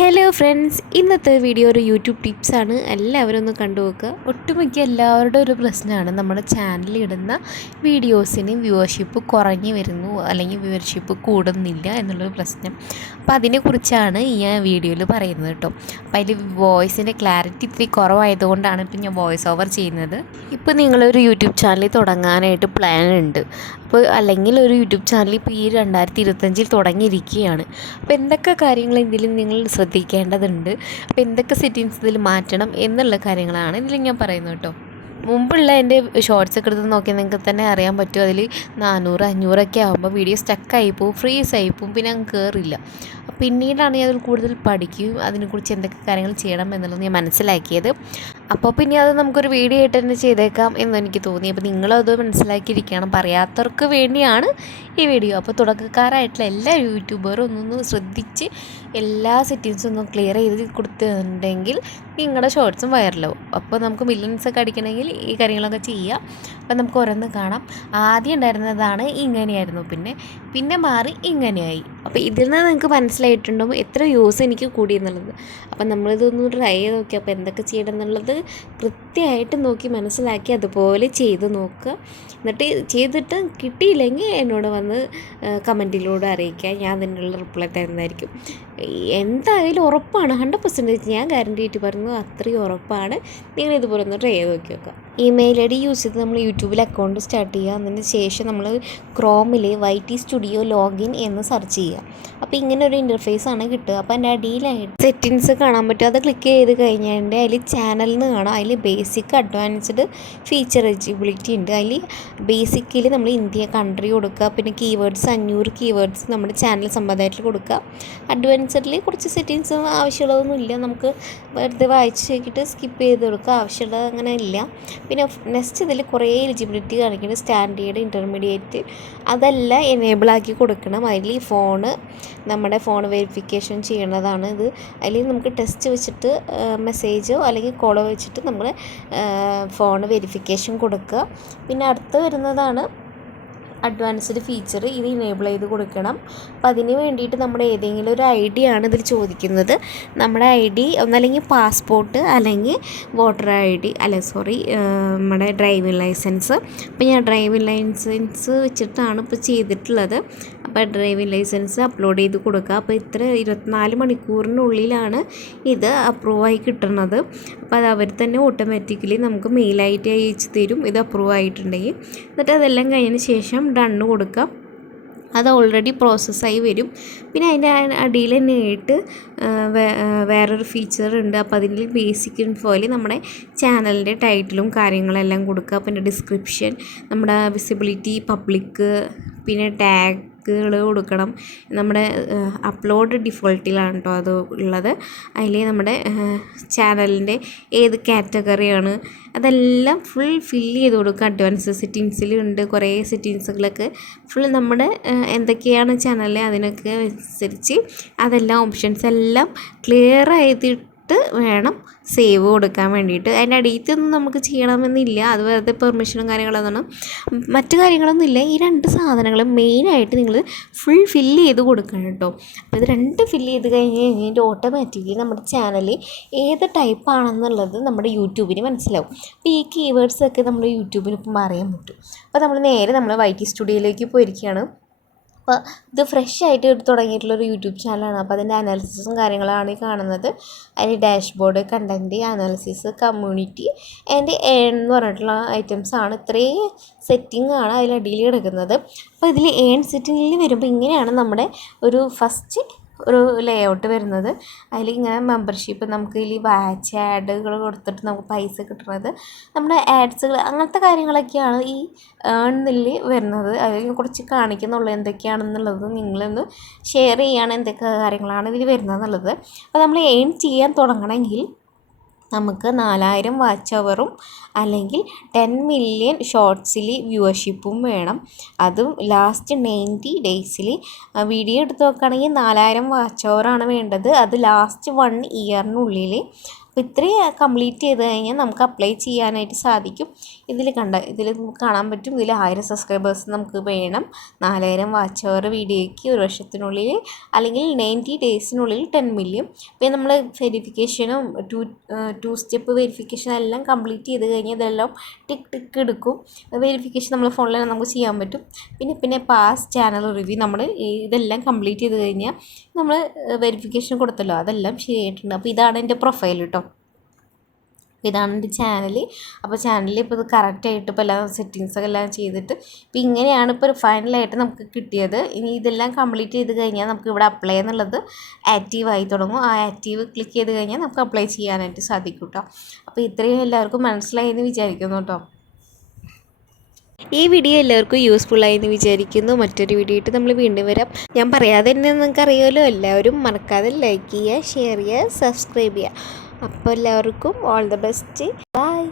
Hello friends, ഇന്നത്തെ video ഒരു YouTube ടിപ്സാണ്. എല്ലാവരും ഒന്ന് കണ്ടു നോക്കുക. ഒട്ടുമിക്ക എല്ലാവരുടെ ഒരു പ്രശ്നമാണ് നമ്മുടെ ചാനലിൽ ഇടുന്ന വീഡിയോസിന് വ്യൂവർഷിപ്പ് കുറഞ്ഞു വരുന്നു അല്ലെങ്കിൽ വ്യൂവർഷിപ്പ് കൂടുന്നില്ല എന്നുള്ളൊരു പ്രശ്നം. അപ്പോൾ അതിനെക്കുറിച്ചാണ് ഞാൻ വീഡിയോയിൽ പറയുന്നത് കേട്ടോ. അപ്പോൾ അതിൽ വോയിസിൻ്റെ ക്ലാരിറ്റി ഇത്തിരി കുറവായതുകൊണ്ടാണ് ഇപ്പം ഞാൻ വോയിസ് ഓവർ ചെയ്യുന്നത്. ഇപ്പോൾ നിങ്ങളൊരു യൂട്യൂബ് ചാനൽ തുടങ്ങാനായിട്ട് പ്ലാൻ ഉണ്ട്, അപ്പോൾ അല്ലെങ്കിൽ ഒരു യൂട്യൂബ് ചാനൽ ഇപ്പോൾ ഈ 2025 തുടങ്ങിയിരിക്കുകയാണ്. അപ്പോൾ എന്തൊക്കെ കാര്യങ്ങൾ ഇതിൽ നിങ്ങൾ ശ്രദ്ധിക്കേണ്ടതുണ്ട്, അപ്പോൾ എന്തൊക്കെ സെറ്റിങ്സ് ഇതിൽ മാറ്റണം എന്നുള്ള കാര്യങ്ങളാണ് ഇതിൽ ഞാൻ പറയുന്നത് കേട്ടോ. മുമ്പുള്ള എൻ്റെ ഷോർട്സൊക്കെ എടുത്ത് നോക്കിയാൽ നിങ്ങൾക്ക് തന്നെ അറിയാൻ പറ്റും, അതിൽ 400-500 ആകുമ്പോൾ വീഡിയോ സ്റ്റക്കായി പോവും, ഫ്രീസ് ആയി പോവും, പിന്നെ അങ്ങ് കയറില്ല. പിന്നീടാണ് ഞാൻ അതിൽ കൂടുതൽ പഠിക്കുകയും അതിനെക്കുറിച്ച് എന്തൊക്കെ കാര്യങ്ങൾ ചെയ്യണം എന്നുള്ളത് ഞാൻ മനസ്സിലാക്കിയത്. അപ്പോൾ പിന്നെ അത് നമുക്കൊരു വീഡിയോ ആയിട്ട് തന്നെ ചെയ്തേക്കാം എന്നെനിക്ക് തോന്നി. അപ്പോൾ നിങ്ങളത് മനസ്സിലാക്കിയിരിക്കണം, പറയാത്തവർക്ക് വേണ്ടിയാണ് ഈ വീഡിയോ. അപ്പോൾ തുടക്കക്കാരായിട്ടുള്ള എല്ലാ യൂട്യൂബറും ഒന്നൊന്ന് ശ്രദ്ധിച്ച് എല്ലാ സെറ്റിങ്സും ഒന്ന് ക്ലിയർ ചെയ്ത് കൊടുത്തിട്ടുണ്ടെങ്കിൽ നിങ്ങളുടെ ഷോർട്സും വൈറലാവും. അപ്പോൾ നമുക്ക് മില്യൺസൊക്കെ അടിക്കണമെങ്കിൽ ഈ കാര്യങ്ങളൊക്കെ ചെയ്യാം. അപ്പോൾ നമുക്ക് ഓരോന്ന് കാണാം. ആദ്യം ഉണ്ടായിരുന്നതാണ് ഇങ്ങനെയായിരുന്നു, പിന്നെ മാറി ഇങ്ങനെയായി. അപ്പോൾ ഇതിൽ നിന്ന് നിങ്ങൾക്ക് മനസ്സിലായിട്ടുണ്ടാവും എത്ര വ്യൂസ് എനിക്ക് കൂടി എന്നുള്ളത്. അപ്പോൾ നമ്മളിതൊന്ന് ട്രൈ ചെയ്ത് നോക്കി, അപ്പോൾ എന്തൊക്കെ ചെയ്യണം എന്നുള്ളത് കൃത്യമായിട്ട് നോക്കി മനസ്സിലാക്കി അതുപോലെ ചെയ്ത് നോക്കുക. എന്നിട്ട് ചെയ്തിട്ട് കിട്ടിയില്ലെങ്കിൽ എന്നോട് വന്ന് കമൻറ്റിലൂടെ അറിയിക്കുക, ഞാൻ അതിനുള്ള റിപ്ലൈ തരുന്നതായിരിക്കും. എന്തായാലും ഉറപ്പാണ്, 100% ഞാൻ ഗ്യാരണ്ടി ആയിട്ട് പറയുന്നു, അത്രയും ഉറപ്പാണ്. നിങ്ങൾ ഇതുപോലെ ഒന്ന് ട്രൈ ചെയ്ത് നോക്കി നോക്കുക. ഇമെയിൽ ഐ ഡി യൂസ് ചെയ്ത് നമ്മൾ യൂട്യൂബിൽ അക്കൗണ്ട് സ്റ്റാർട്ട് ചെയ്യുക. അതിന് ശേഷം നമ്മൾ ക്രോമിൽ YT സ്റ്റുഡിയോ ലോഗിൻ എന്ന് സെർച്ച് ചെയ്യുക. അപ്പോൾ ഇങ്ങനെ ഒരു ഇൻ്റർഫേസാണ് കിട്ടുക. അപ്പോൾ എൻ്റെ അടിയിലായിട്ട് സെറ്റിങ്സ് കാണാൻ പറ്റും. അത് ക്ലിക്ക് ചെയ്ത് കഴിഞ്ഞാൽ അതിൽ ചാനലിൽ നിന്ന് കാണാം. അതിൽ ബേസിക്, അഡ്വാൻസ്ഡ്, ഫീച്ചർ എലിജിബിലിറ്റി ഉണ്ട്. അതിൽ ബേസിക്കിൽ നമ്മൾ ഇന്ത്യ കൺട്രി കൊടുക്കുക, പിന്നെ കീവേഡ്സ് 500 കീവേഡ്സ് നമ്മുടെ ചാനൽ സമ്പാദായത്തിൽ കൊടുക്കുക. അഡ്വാൻസ്ഡിൽ കുറച്ച് സെറ്റിങ്സ് ആവശ്യമുള്ളതൊന്നുമില്ല, നമുക്ക് വെറുതെ വായിച്ച് നോക്കിയിട്ട് സ്കിപ്പ് ചെയ്ത് കൊടുക്കുക, ആവശ്യമുള്ളത് അങ്ങനെ ഇല്ല. പിന്നെ നെക്സ്റ്റ് ഇതിൽ കുറേ എലിജിബിലിറ്റി കാണിക്കുന്നത്, സ്റ്റാൻഡേർഡ്, ഇൻ്റർമീഡിയറ്റ്, അതെല്ലാം എനേബിൾ ആക്കി കൊടുക്കണം. അതിൽ നമ്മുടെ ഫോൺ വെരിഫിക്കേഷൻ ചെയ്യണതാണ് ഇത്. അതിൽ നമുക്ക് ടെസ്റ്റ് വെച്ചിട്ട് മെസ്സേജോ അല്ലെങ്കിൽ കോളോ വെച്ചിട്ട് നമ്മൾ ഫോൺ വെരിഫിക്കേഷൻ കൊടുക്കുക. പിന്നെ അടുത്ത് വരുന്നതാണ് അഡ്വാൻസ്ഡ് ഫീച്ചർ, ഇത് ഇനേബിൾ ചെയ്ത് കൊടുക്കണം. അപ്പോൾ അതിന് വേണ്ടിയിട്ട് നമ്മുടെ ഏതെങ്കിലും ഒരു ID ആണ് ഇതിൽ ചോദിക്കുന്നത്. നമ്മുടെ ID ഒന്നല്ലെങ്കിൽ പാസ്പോർട്ട് അല്ലെങ്കിൽ വോട്ടർ ID, നമ്മുടെ ഡ്രൈവിംഗ് ലൈസൻസ്. അപ്പോൾ ഞാൻ ഡ്രൈവിംഗ് ലൈസൻസ് വെച്ചിട്ടാണ് ഇപ്പോൾ ചെയ്തിട്ടുള്ളത്. അപ്പോൾ ഡ്രൈവിംഗ് ലൈസൻസ് അപ്ലോഡ് ചെയ്ത് കൊടുക്കുക. അപ്പോൾ 24 മണിക്കൂറിനുള്ളിലാണ് ഇത് അപ്രൂവായി കിട്ടുന്നത്. അപ്പോൾ അത് അവർ തന്നെ ഓട്ടോമാറ്റിക്കലി നമുക്ക് മെയിലായിട്ട് അയച്ച് തരും, ഇത് അപ്രൂവ് ആയിട്ടുണ്ടെങ്കിൽ. എന്നിട്ട് അതെല്ലാം കഴിഞ്ഞതിന് ശേഷം ഡണ്ണ് കൊടുക്കാം. അത് ഓൾറെഡി പ്രോസസ്സായി വരും. പിന്നെ അതിൻ്റെ അടിയിൽ തന്നെ ആയിട്ട് വേറൊരു ഫീച്ചർ ഉണ്ട്. അപ്പോൾ അതിൽ ബേസിക് ഇൻഫോയിൽ നമ്മുടെ ചാനലിൻ്റെ ടൈറ്റിലും കാര്യങ്ങളെല്ലാം കൊടുക്കുക. പിന്നെ ഡിസ്ക്രിപ്ഷൻ, നമ്മുടെ വിസിബിലിറ്റി, പബ്ലിക്ക്, പിന്നെ ടാഗുകൾ കൊടുക്കണം. നമ്മുടെ അപ്ലോഡ് ഡിഫോൾട്ടിലാണ് കേട്ടോ അത് ഉള്ളത്. അതിൽ നമ്മുടെ ചാനലിൻ്റെ ഏത് കാറ്റഗറിയാണ് അതെല്ലാം ഫുൾ ഫില്ല് ചെയ്ത് കൊടുക്കുക. അഡ്വാൻസ് സെറ്റിങ്സിലുണ്ട് കുറേ സെറ്റിങ്സുകളൊക്കെ, ഫുൾ നമ്മുടെ എന്തൊക്കെയാണ് ചാനലിൽ അതിനൊക്കെ അനുസരിച്ച് അതെല്ലാം ഓപ്ഷൻസ് എല്ലാം ക്ലിയർ ചെയ്തിട്ട് വേണം സേവ് കൊടുക്കാൻ വേണ്ടിയിട്ട്. അതിൻ്റെ അടിയിലൊന്നും നമുക്ക് ചെയ്യണമെന്നില്ല, അത് വെറുതെ പെർമിഷനും കാര്യങ്ങളൊന്നും മറ്റു കാര്യങ്ങളൊന്നുമില്ല. ഈ 2 സാധനങ്ങളും മെയിനായിട്ട് നിങ്ങൾ ഫുൾ ഫില്ല് ചെയ്ത് കൊടുക്കണം കേട്ടോ. അപ്പോൾ ഇത് 2 ഫില്ല് ചെയ്ത് കഴിഞ്ഞിട്ട് ഓട്ടോമാറ്റിക്കലി നമ്മുടെ ചാനൽ ഏത് ടൈപ്പാണെന്നുള്ളത് നമ്മുടെ യൂട്യൂബിന് മനസ്സിലാവും. അപ്പോൾ ഈ കീവേഡ്സൊക്കെ നമ്മുടെ യൂട്യൂബിന് ഇപ്പം അറിയാൻ പറ്റും. അപ്പോൾ നമ്മൾ നേരെ YT സ്റ്റുഡിയോയിലേക്ക് പോയിരിക്കുകയാണ്. അപ്പോൾ ഇത് ഫ്രഷ് ആയിട്ട് തുടങ്ങിയിട്ടുള്ളൊരു യൂട്യൂബ് ചാനലാണ്. അപ്പോൾ അതിൻ്റെ അനാലിസിസും കാര്യങ്ങളാണ് ഈ കാണുന്നത്. അതിൽ dashboard, content analysis, community and എന്ന് പറഞ്ഞിട്ടുള്ള ഐറ്റംസാണ്. ഇത്രയും സെറ്റിംഗാണ് അതിലടിയിൽ കിടക്കുന്നത്. അപ്പോൾ ഇതിൽ സെറ്റിങ്ങിൽ വരുമ്പോൾ ഇങ്ങനെയാണ് നമ്മുടെ ഒരു ഫസ്റ്റ് ഒരു ലേഔട്ട് വരുന്നത്. അതിലിങ്ങനെ മെമ്പർഷിപ്പ്, നമുക്ക് ഇതിൽ വാച്ച് ആഡുകൾ കൊടുത്തിട്ട് നമുക്ക് പൈസ കിട്ടുന്നത്, നമ്മുടെ ആഡ്സുകൾ, അങ്ങനത്തെ കാര്യങ്ങളൊക്കെയാണ് ഈ ഏണിൽ വരുന്നത്. അതിൽ കുറച്ച് കാണിക്കുന്നുള്ളൂ എന്തൊക്കെയാണെന്നുള്ളത്. നിങ്ങളൊന്ന് ഷെയർ ചെയ്യുകയാണ് എന്തൊക്കെ കാര്യങ്ങളാണ് ഇതിൽ വരുന്നത് എന്നുള്ളത്. അപ്പോൾ നമ്മൾ ചെയ്യാൻ തുടങ്ങണമെങ്കിൽ നമുക്ക് 4000 വാച്ച് അവറും അല്ലെങ്കിൽ 10 മില്യൺ ഷോർട്സിൽ വ്യൂവർഷിപ്പും വേണം. അതും ലാസ്റ്റ് 90 ഡേയ്സിൽ വീഡിയോ എടുത്ത് നോക്കുകയാണെങ്കിൽ 4000 വാച്ച് അവറാണ് വേണ്ടത്. അത് ലാസ്റ്റ് 1 ഇയറിനുള്ളിൽ. അപ്പോൾ ഇത്രയും കംപ്ലീറ്റ് ചെയ്ത് കഴിഞ്ഞാൽ നമുക്ക് അപ്ലൈ ചെയ്യാനായിട്ട് സാധിക്കും. ഇതിൽ കാണാൻ പറ്റും, ഇതിൽ 1000 സബ്സ്ക്രൈബേഴ്സ് നമുക്ക് വേണം, 4000 വാച്ച് അവർ വീഡിയോയ്ക്ക് ഒരു വർഷത്തിനുള്ളിൽ, അല്ലെങ്കിൽ 90 ഡേയ്സിനുള്ളിൽ 10 മില്യൺ. പിന്നെ നമ്മൾ വെരിഫിക്കേഷനും ടു സ്റ്റെപ്പ് വെരിഫിക്കേഷൻ എല്ലാം കംപ്ലീറ്റ് ചെയ്ത് കഴിഞ്ഞാൽ ഇതെല്ലാം ടിക്ക് എടുക്കും. വെരിഫിക്കേഷൻ നമ്മൾ ഫോണിൽ തന്നെ നമുക്ക് ചെയ്യാൻ പറ്റും. പിന്നെ പാസ് ചാനൽ റിവ്യൂ നമ്മൾ ഇതെല്ലാം കംപ്ലീറ്റ് ചെയ്ത് കഴിഞ്ഞാൽ നമ്മൾ വെരിഫിക്കേഷൻ കൊടുത്തല്ലോ, അതെല്ലാം ശരിയായിട്ടുണ്ട്. അപ്പോൾ ഇതാണ് എൻ്റെ പ്രൊഫൈൽ കേട്ടോ. ഇതാണ് എൻ്റെ ചാനൽ. അപ്പോൾ ചാനലിൽ ഇപ്പോൾ ഇത് കറക്റ്റായിട്ട് ഇപ്പോൾ എല്ലാം സെറ്റിങ്സൊക്കെ എല്ലാം ചെയ്തിട്ട് ഇപ്പോൾ ഇങ്ങനെയാണ് ഇപ്പോൾ ഫൈനലായിട്ട് നമുക്ക് കിട്ടിയത്. ഇനി ഇതെല്ലാം കംപ്ലീറ്റ് ചെയ്ത് കഴിഞ്ഞാൽ നമുക്ക് ഇവിടെ അപ്ലൈ എന്നുള്ളത് ആക്റ്റീവായി തുടങ്ങും. ആ ആക്റ്റീവ് ക്ലിക്ക് ചെയ്ത് കഴിഞ്ഞാൽ നമുക്ക് അപ്ലൈ ചെയ്യാനായിട്ട് സാധിക്കും കേട്ടോ. അപ്പോൾ ഇത്രയും എല്ലാവർക്കും മനസ്സിലായി എന്ന് വിചാരിക്കുന്നു കേട്ടോ. ഈ വീഡിയോ എല്ലാവർക്കും യൂസ്ഫുള്ളായി എന്ന് വിചാരിക്കുന്നു. മറ്റൊരു വീഡിയോ ആയിട്ട് നമ്മൾ വീണ്ടും വരാം. ഞാൻ പറയാതെ തന്നെ നിങ്ങൾക്ക് അറിയാമല്ലോ, എല്ലാവരും മറക്കാതെ ലൈക്ക് ചെയ്യുക, ഷെയർ ചെയ്യുക, സബ്സ്ക്രൈബ് ചെയ്യുക. അപ്പോൾ എല്ലാവർക്കും ഓൾ ദ ബെസ്റ്റ്. ബൈ.